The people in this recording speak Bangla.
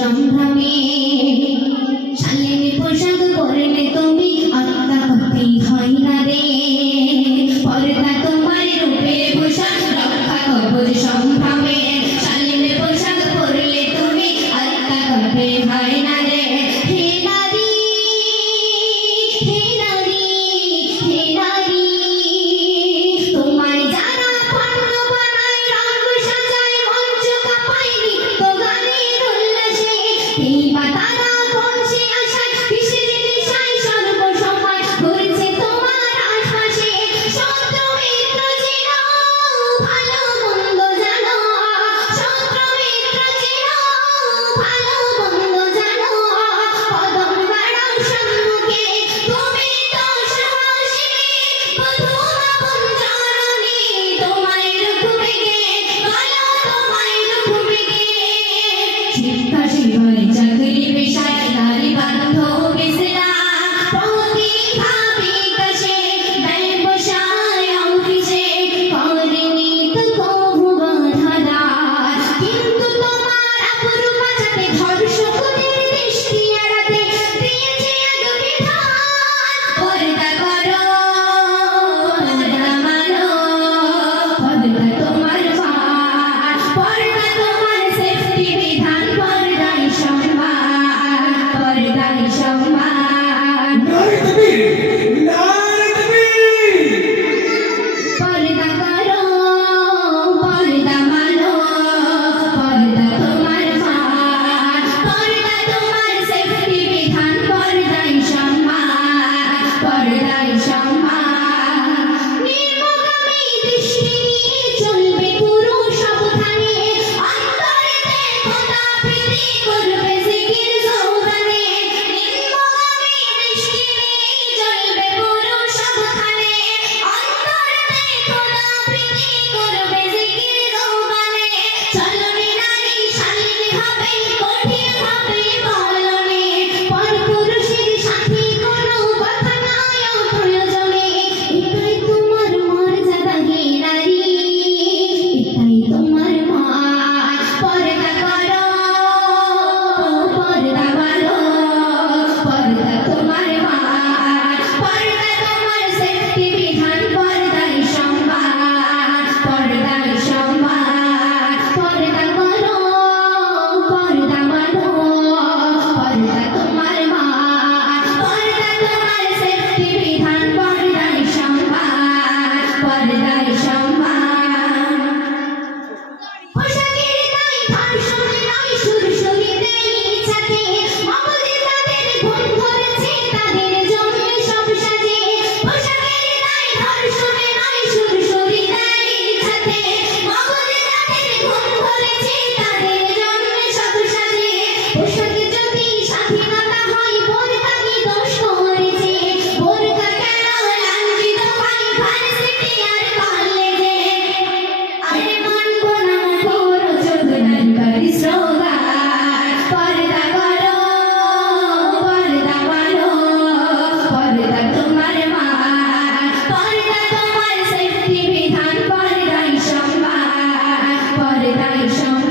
संभ्रमे शालिनी पोशाक पड़ले तुमी आत्मा करतेई हय ना रे पर्दा तुम्हार रूपेर पोशाक रक्षा कवच संभ्रमे शालिनी पोशाक पड़ले तुमी आत्मा करते हय ना रे हे नारी हे नारी हे नारी तुम्हारे जाना पन्न बनाय रंग सजाय मंच कापाय नित्य गाনের উল্লাসে এই বাতারা পৌঁছে আসার কিসের নেশায় সর্বসময় ঘুরছে তোমার আশপাশে শত্রু মিত্র চেনো ভালো মন্দ জানো শত্রু মিত্র চেনো ভালো মন্দ জানো কদম বাড়াও সম্মুখে তুমি তো সাহসী প্রথম আপন জননী তোমায় রুখবে কে বলো তোমায় রুখবে কে শিক্ষা সেবায় চাকরি পেশায় নারী বান্ধব ইসলাম প্রতিভা বিকাশে ব্যবসায় অফিসে করেনি তো কবু বাধা দার কিন্তু তোমার অপরূপ যাতে ধর্ষকদের দৃষ্টি এড়াতে দিয়েছে এক বিধান পর্দা করো পর্দা মানো পর্দা তোমার মান পর্দা তোমার সেফটি বিধান পর্দায় সম্মান পর্দায় সম্মান নারী তকবীর নারী তকবীর পর্দা করো পর্দা মানো পর্দা তোমার মান পর্দা তোমার সেফটি বিধান পর্দায় সম্মান পর্দায় সম্মান নির্মগামী দৃষ্টি নিয়ে চলবে পুরুষ সাবধানে অন্তরেতে খোদা প্রীতি করবে জিকির জৌবানে নির্মগামী দৃষ্টি নিয়ে চলবে পুরুষ সাবধানে অন্তরেতে খোদা প্রীতি করবে জিকির জৌবানে চলবে নারী শালীন হবে কঠিন হবে বলনে পরপুরুষের সাথে কোনো কথা নয় প্রয়োজনে এটাই তোমার মর্যাদা হে নারী এটাই তোমার মান পর্দা করো পর্দা মানো পর্দা তোমার মান পর্দা তোমার সেফটি বিধান পর্দায় সম্মান পর্দায় সম্মান পর্দা করো পর্দা মানো পর্দা তোমার মান পর্দা তোমার সেফটি বিধান পর্দায় সম্মান পর্দায় সম্মান পোশাকের নাই ধর্ষণ নয় সুরসুরিতেই ইচ্ছাতে মগজে তাদের ঘুম ধরেছে তাদের জন্য সব সাজে পোশাকের নাই ধর্ষণ নয় সুরসুরিতেই ইচ্ছাতে মগজে তাদের ঘুম ধরেছে তাদের জন্য সব সাজে পোশাকে যদি স্বাধীনতা হয় বোরকা কি দোষ করেছে বোরকা কেন লাঞ্ছিত হয় ভার্সিটি আর কলেজে আরে মানবো না করো চোখ নারী স্লোগান পর্দা করো পর্দা মানো পর্দা তোমার মান পর্দা তোমার সেফটি বিধান পর্দায় সম্মান পর্দায় সম্মান